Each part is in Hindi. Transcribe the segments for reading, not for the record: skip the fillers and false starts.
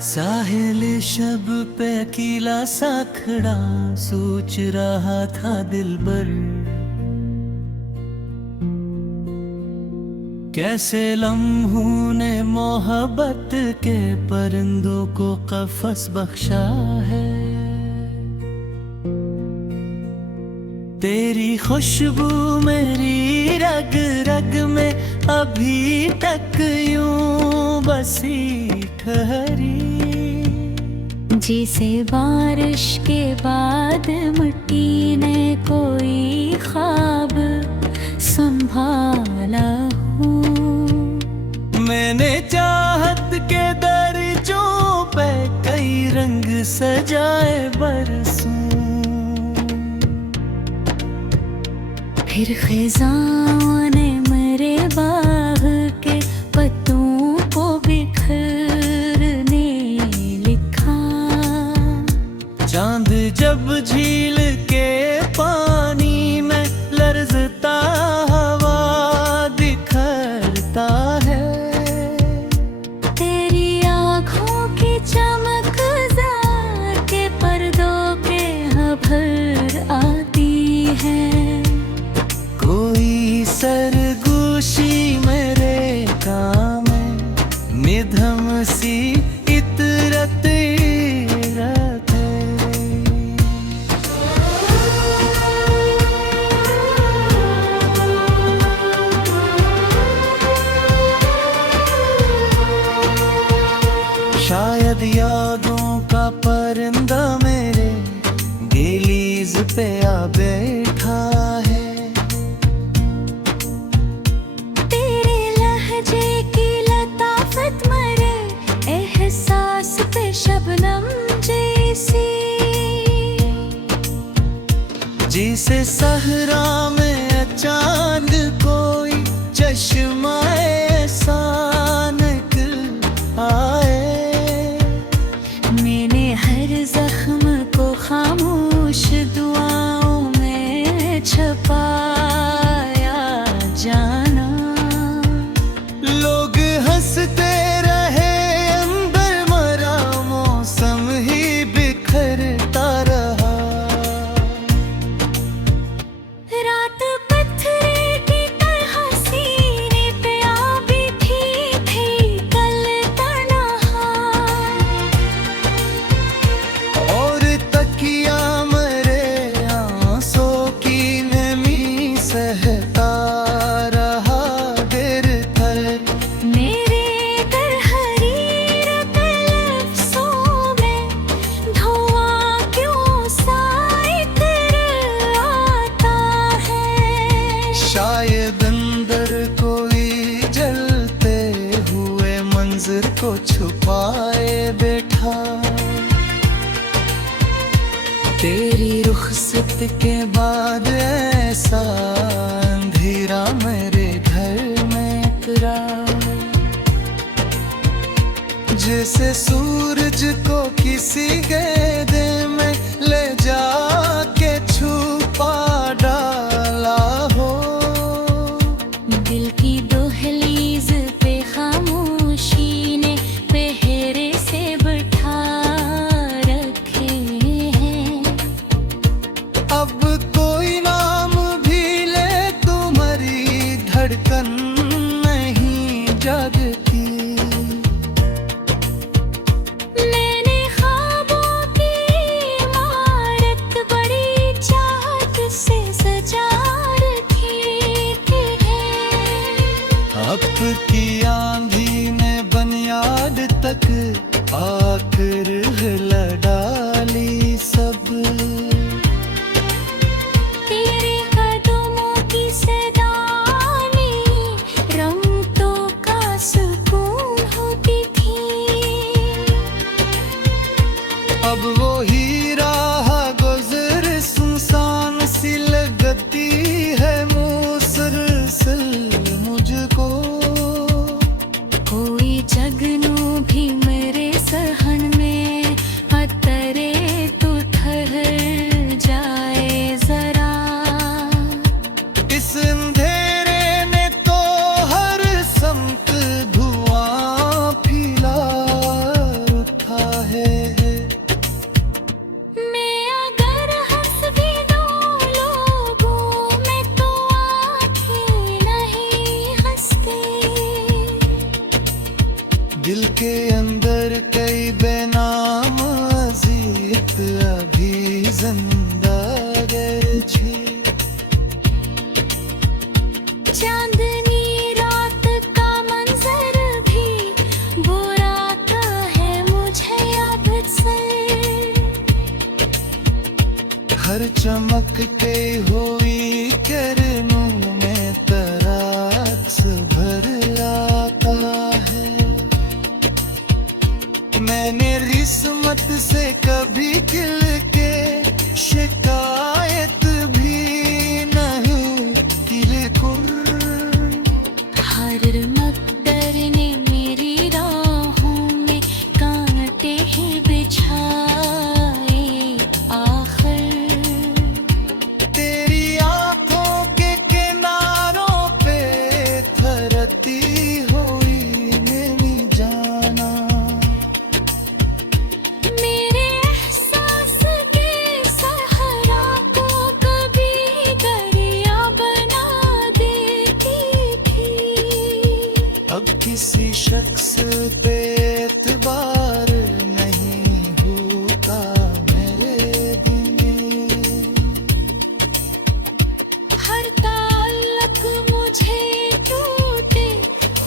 साहिल शब पे अकेला सा खड़ा सोच रहा था दिलबर, कैसे लम्हों ने मोहब्बत के परिंदों को कफस बख्शा है। तेरी खुशबू मेरी रग रग में अभी तक यूं बसी ठहरी, जिसे बारिश के बाद मिट्टी ने कोई ख्वाब संभाला हूँ। मैंने चाहत के दर्जों पे कई रंग सजाए बरसों, फिर खिज़ाओं ने मेरे बाग के पत्तों को बिखरने लिखा। चांद जब झील के पानी में लर्जता हवा दिखरता है, तेरी आँखों की चमक के पर्दों के भर आती है। कोई सरगोशी मेरे काम में निधम सी इतरत इरत है। शायद यादों का परिंदा मेरे गेलीज पे आ बैठा है, तेरे लहजे की लताफत मरे एहसास पे शबनम जैसी, जिसे सहरा में अचानक कोई चश्मा ऐसा निकल आए। मैंने हर जख्म को खामोश दुआओं में छुपाया जाना। लोग हंसते रहे अंदर मरा मौसम ही बिखरता रहा। रात पत्थरे की तरह सीने पे आ बैठी थी कल तन्हा, और तकिया मेरे आंसू की नमी सहता रहा गिर कर। मेरे तरहरीरत लफ्ज़ों में धुआं क्यों सा इतर आता है। शायद अंदर कोई जलते हुए मंजर को छुपाए बैठा। तेरी रुखसत के बाद ऐसा अंधेरा मेरे घर में उतरा, जैसे सूरज को किसी गैदे में ले जाके छुपा डाला हो। दिल की दहलीज पे खामोशी ने पहरे से बैठा रखे हैं। अब कोई नाम भी ले तुम्हारी धड़कन नहीं जागती। मैंने ख्वाबों की इमारत बड़ी चाहत से सजा रखी है। अब की आंधी ने बुनियाद तक आकर हिला डाली सब। तेरे कदमों की सदानी रंगतों का सुकून होती थी। अब वो ही राह गुजर सुनसान सी लगती है मुसलसल मुझको। कोई जगनू भी मेरे सहन में अतरे तो ठहर जाए जरा। इस अंधेरे ने तो हर समत धुआं फैला के अंदर कई बेनाम अजीत अभी जिंदा गए छी। चांदनी रात का मंजर भी बुराता है मुझे अब से। हर चमक के हुई किरणों में तरास भर आता है। मैंने किस्मत से कभी खिल के शिकायत भी नहीं की, लेकिन हर मकदर ने मेरी राहों में कांटे ही बिछाए आखिर। तेरी आंखों के किनारों पे थरती हुई मेरी जाना। मेरे एहसास के सहारा को कभी दरिया बना देती थी। अब किसी शख्स पे एतबार नहीं होता मेरे दिल। हर ताल्लुक मुझे टूटे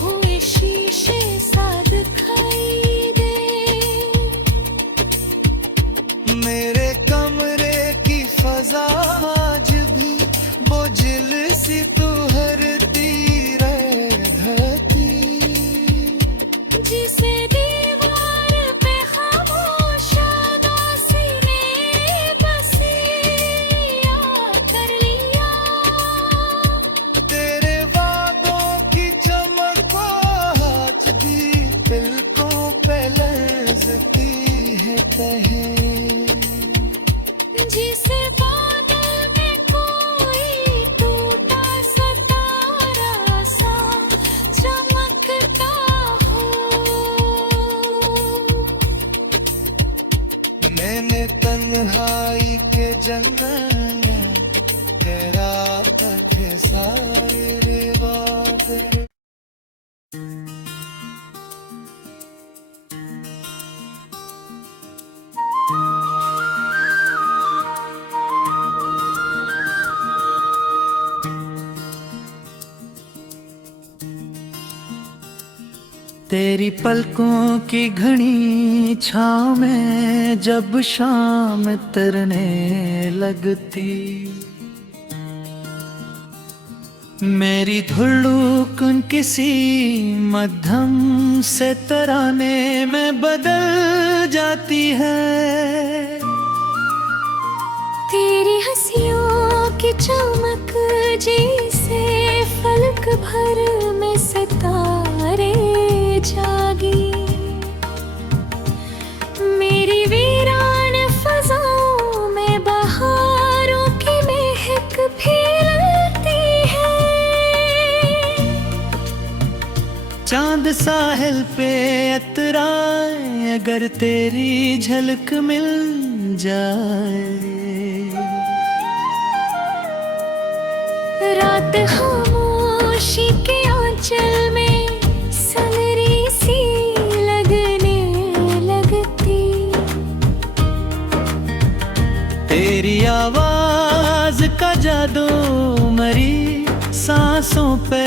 हुए शीशे सा दिखाई दे। मेरे कमरे की फजा आज भी बोझिल सी तू हरती रह धरती। जिसे दीवार पे खामोश उदासी ने बसिया कर लिया। तेरे वादों की चमक आज भी पलकों पे लर्ज़ती है तहे। जिसे बादल में कोई टूटा सितारा सा चमकता हो। मैंने तन्हाई के जंगल तेरा तक सारे वादे। तेरी पलकों की घनी छाँव में जब शाम तरने लगती, मेरी धुल्लुकन किसी मध्यम से तराने में बदल जाती है। तेरी हंसियों की चमक जैसे फलक भर में सितारे जागी। मेरी वीरान फजाओं में बहारों की महक फैलती है। चांद साहिल पे अतराए अगर तेरी झलक मिल जाए। रात खामोशी के आंचल में सनरी सी लगने लगती। तेरी आवाज का जादू मरी सांसों पे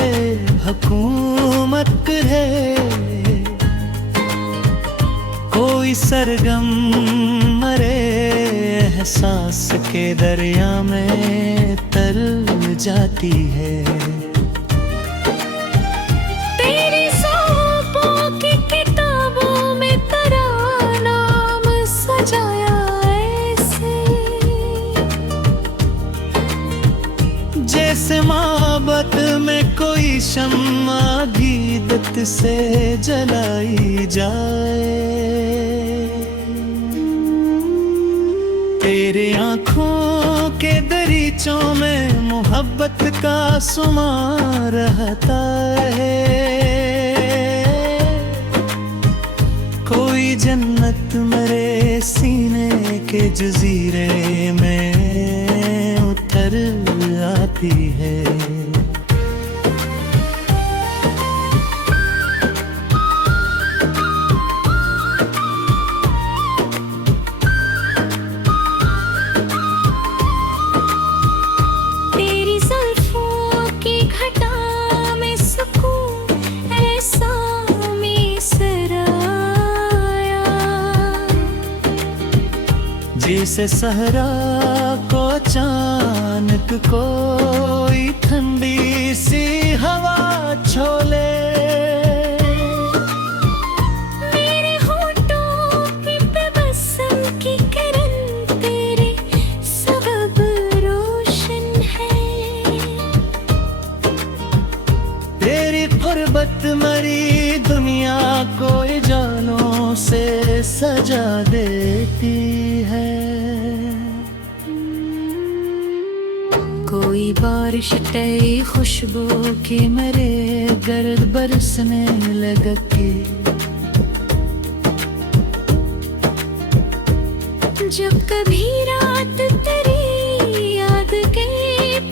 हुकूमत है। कोई सरगम मरे एहसास के दरिया में तर जाती है। तेरी सांपों की किताबों में तेरा नाम सजाया ऐसे। जैसे मोहब्बत में कोई शम्मा गीदत से जलाई जाए। तेरे आँखों के दरीचों में मोहब्बत का सुमा रहता है। कोई जन्नत मेरे सीने के जजीरे में उतर आती है। जैसे सहरा को अचानक कोई ठंडी सी हवा छोले। मेरे होठों पे बेबसम की किरण तेरे सबब रोशन है। तेरी फुर्बत मरी दुनिया को जालों से सजा देती है। कोई बारिश टई खुशबू की मेरे गर्द बरसने लगी। जब कभी रात तेरी याद के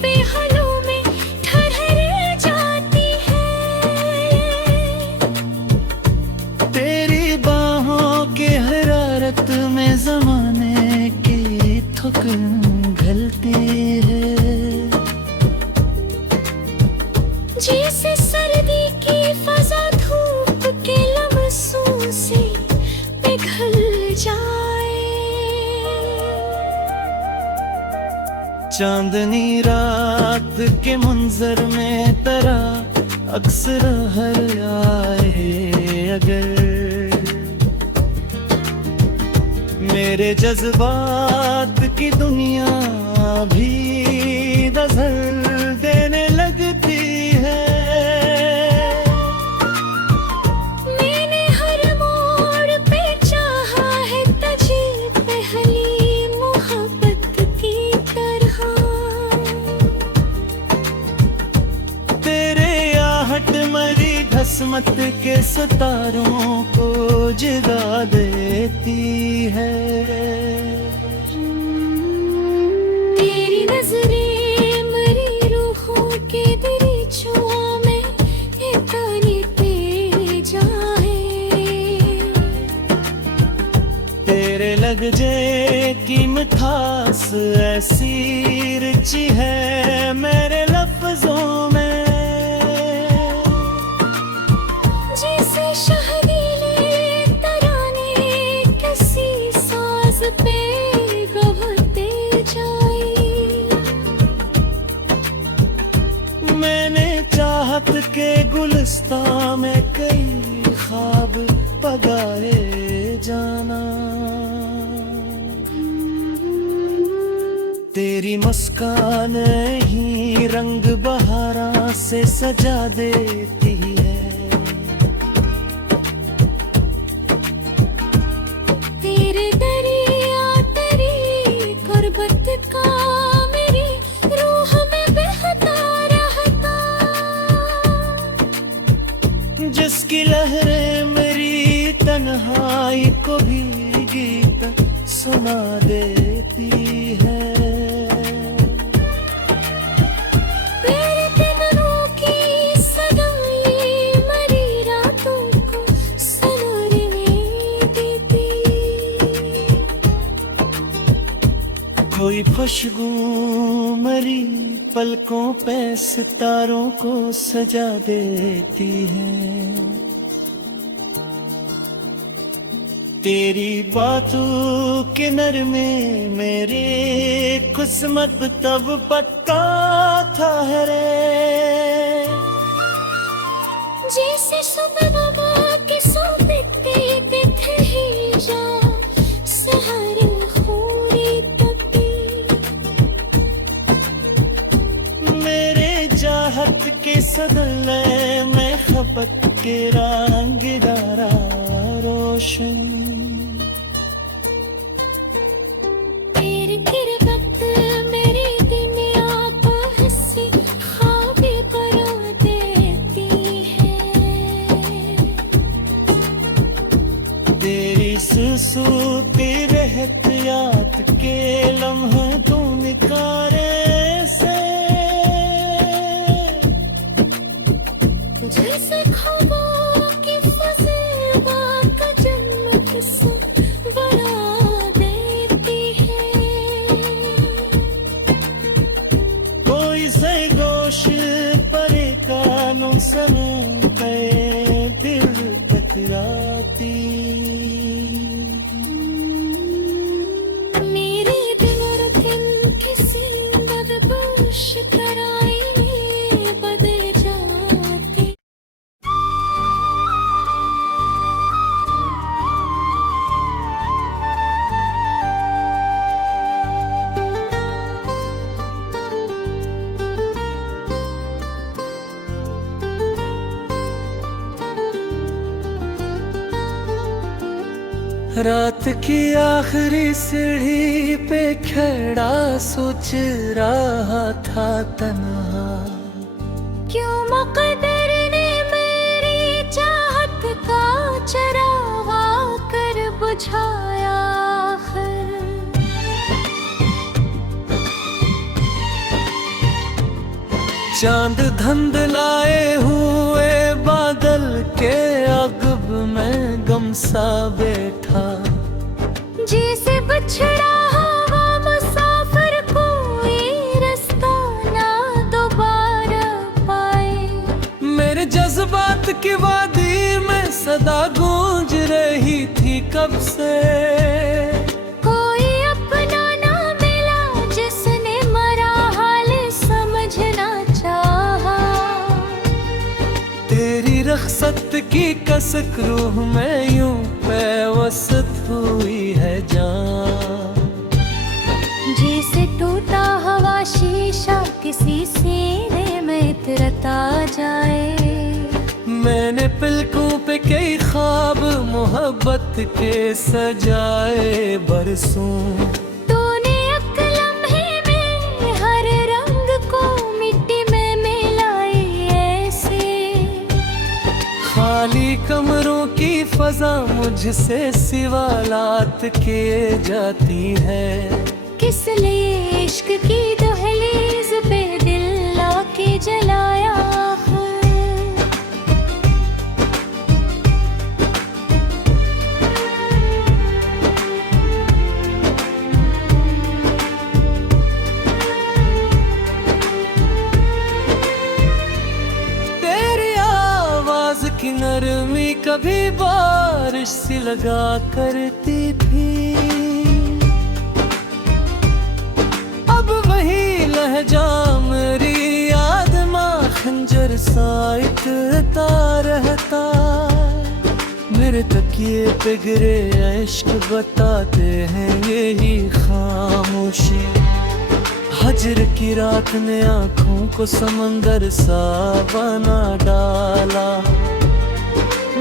बेहलों में ठहर जाती है। तेरी बाहों की हरारत में जमाने की थुक घलती है। जैसे सर्दी की फजा धूप के लम्हों से पिघल जाए। चांदनी रात के मंजर में तेरा अक्स हर आए अगर। मेरे जज्बात की दुनिया भी नजर देने लगती है। मैंने हर मोड़ पे चाहा है तुझे पहली मोहब्बत की तरह। तेरे आहट मरी घसमत के सितारों को जगा देती है। तेरी नजरें मरी रूहों के दरीचों में इतनी तेज है। तेरे लहजे की मिठास ऐसी रुचि है मेरे लफ्जों में। जैसे शहरीले तराने किसी साज पे गवाते जाए। मैंने चाहत के गुलिस्तां में कई ख्वाब पगाए जाना। तेरी मुस्कान ही रंग बहारा से सजा देती है। तेरे दरिया तेरी गुर्बत का मेरी रूह में बहता रहता। जिसकी लहरें मेरी तन्हाई को भी गीत सुना देती है। तेरे दिनों की सगाई मरी रातों को सनोरने देती। कोई खुशबू मरी पलकों पे सितारों को सजा देती है। तेरी बातों के नरमे मेरी किस्मत तब पक्का था रे। जैसे सुबह के सोते थे ही जा सहर खूरी तपी। मेरे चाहत के सदले में खबक के रंग दारा रोशन। तेरी किरबत मेरी दिमिया पर हंसी ख्वाबें करा देती है। तेरी सुसूती रहत याद के लम्हे तू निकारे से। जैसे ख्वाबों की फज़ेबा का जन्म किस्म बना देती है। कोई से गोश परे कानों सनों पे दिल टकराती। मेरे रात की आखिरी सीढ़ी पे खड़ा सोच रहा था तन्हा, क्यों मुक़द्दर ने मेरी चाहत का चरागा कर बुझाया आखिर। चांद धंधलाए हुए बादल के अगब में गम सा बैठा, जिसे बिछड़ा हवा मुसाफिर कोई रास्ता ना दोबारा पाए। मेरे जज्बात की वादी में सदा गूंज रही थी कब से, कोई अपना ना मिला जिसने मरा हाल समझना चाहा। तेरी रख्सत की कसक रूह में यूं पेवसत हुई है जान, जैसे टूटा हुआ शीशा किसी सीने में इतरता जाए। मैंने पलकों पे कई ख्वाब मोहब्बत के सजाए बरसों। तूने एक लम्हे में हर रंग को मिट्टी में मिलाई ऐसे, खाली कमरों की फजा मुझसे सिवालात किए जाती है। किस लिए इश्क की दहलीज पे दिल लाके जलाया आखिर। तेरी आवाज की नरमी कभी बारिश सी लगा करती थी, अब वही लहजा मेरी याद मां खंजर सा इकता रहता। मेरे तकिए पे गिरे इश्क बताते हैं यही खामोशी, हजर की रात ने आंखों को समंदर सा बना डाला।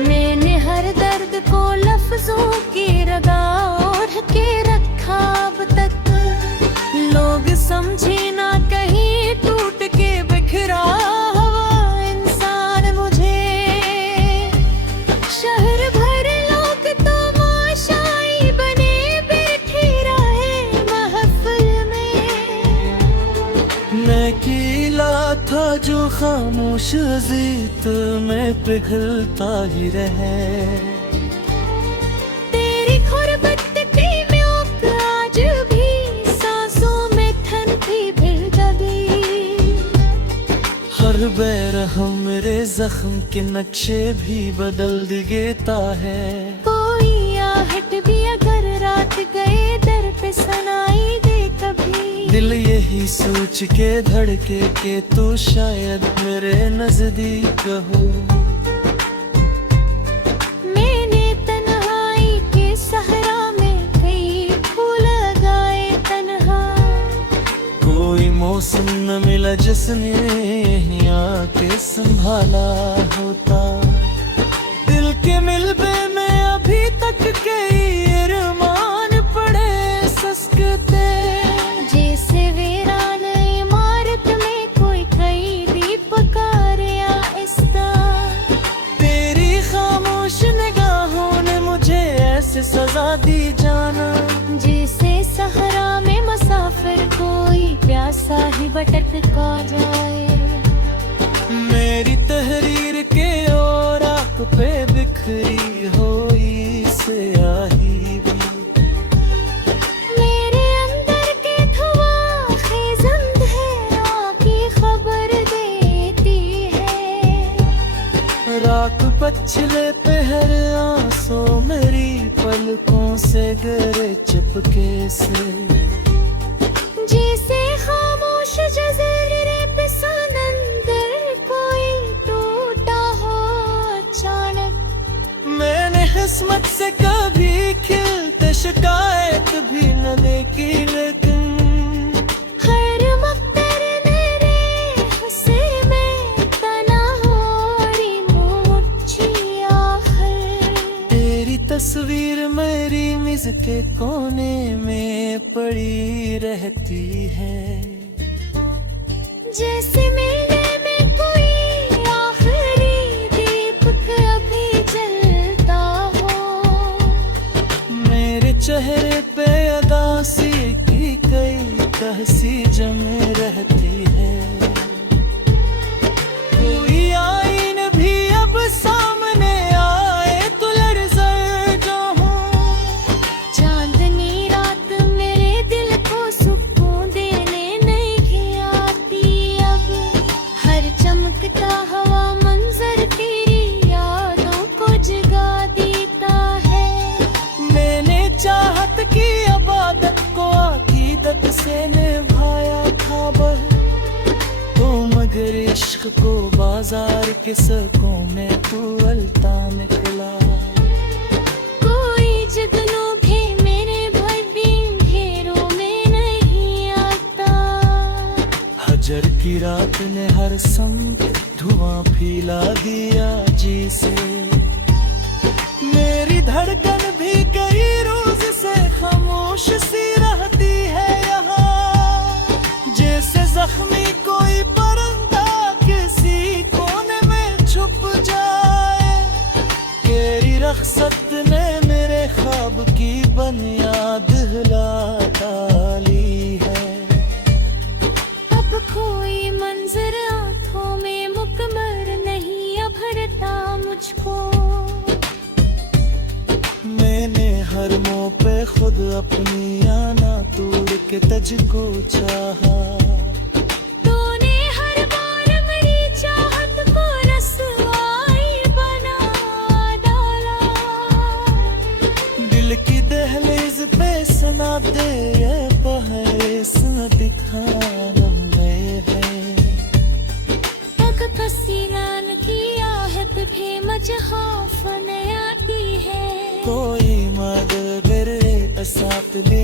मैंने हर दर्द को लफ्जों की रगा ओढ़ के रखा अब तक, लोग समझे ना कहीं टूट के बिखरा हुआ इंसान मुझे। शहर भर लोग तो माशाई बने बैठे रहे महफिल में, मैं कीला था जो खामोश जीत में पिघलता ही रहे। तेरी गुर्बत की म्योक आज भी सांसों में थनती फिर दबी। हर बेरहम मेरे जख्म के नक्शे भी बदल देता है। कोई आहट भी अगर रात गए दर पे सुनाई दे कभी, दिल यही सोच के धड़के के तू शायद मेरे नजदीक हो। मैंने तन्हाई के सहरा में कई फूल लगाए तन्हा, कोई मौसम न मिला जिसने यहीं आके संभाला होता। दिल के मिलबे में अभी तक कई अरमान पड़े सस्कते, जैसे वीरान इमारत में कोई कई दीपकार या इस्ता। तेरी खामोश निगाहों ने मुझे ऐसे सजा दी जाना, जैसे सहरा में मुसाफिर कोई प्यासा ही भटकता जाए। मेरी तहरीर के औराक पे बिखरी हुई स्याही भी, मेरे अंदर के धुआं खिज़म अंधेरों की खबर देती है। रात पछले पहर आंसू मेरी पलकों से गिरे चुपके से, जैसे खामोश जज़ीरे पे समंदर कोई टूटा हो अचानक। मैंने किस्मत से कभी खिलते शिकायत भी न देखी, लेकिन हर मक़दर मेरे हुस्से में तना हो रही मुझी आखिर। तेरी तस्वीर मेरी मिज़ के कोने में पड़ी रहती है। जैसे मेले में कोई आखिरी दीपक अभी जलता हो। मेरे चेहरे पे अदासी की कई तहसी जमे रहती है। कोई आईन भी अब सामने आए तो लर्ज़ा जो हूँ। चांदनी रात मेरे दिल को सुकून देने नहीं आती अब। हर चमकता हवा मंजर तेरी यादों को जगा देता है। मैंने चाहत की इबादत को अकीदत से निभाया था तो मगर इश्क को बाजार के सकों में तू अलता निकला। कोई जगनों भी मेरे भाई बीन ढेरों में नहीं आता। हजर की रात ने हर समत धुआं फैला दिया जी से। मेरी धड़कन भी कई रोज से खामोश सी रहती है यहाँ। जैसे जख्मी कोई परिंदा किसी कोने में छुप जाए। तेरी रख्सत ने मेरे ख्वाब की बुनियाद हिला डाली है। अब कोई मंजर आंखों में मुकम्मल नहीं अभरता मुझको। मैंने हर मोह पे खुद अपनी आना तोड़ के तुझको चाहा। तूने हर बार मेरी चाहत को रसवाई बना डाला। दिल की दहलीज पे सना दे ये पहरे सा दिखा रहे हैं। तक कसीरान की आहट भी मजहा फन आती है। कोई मदद मेरे साथ ले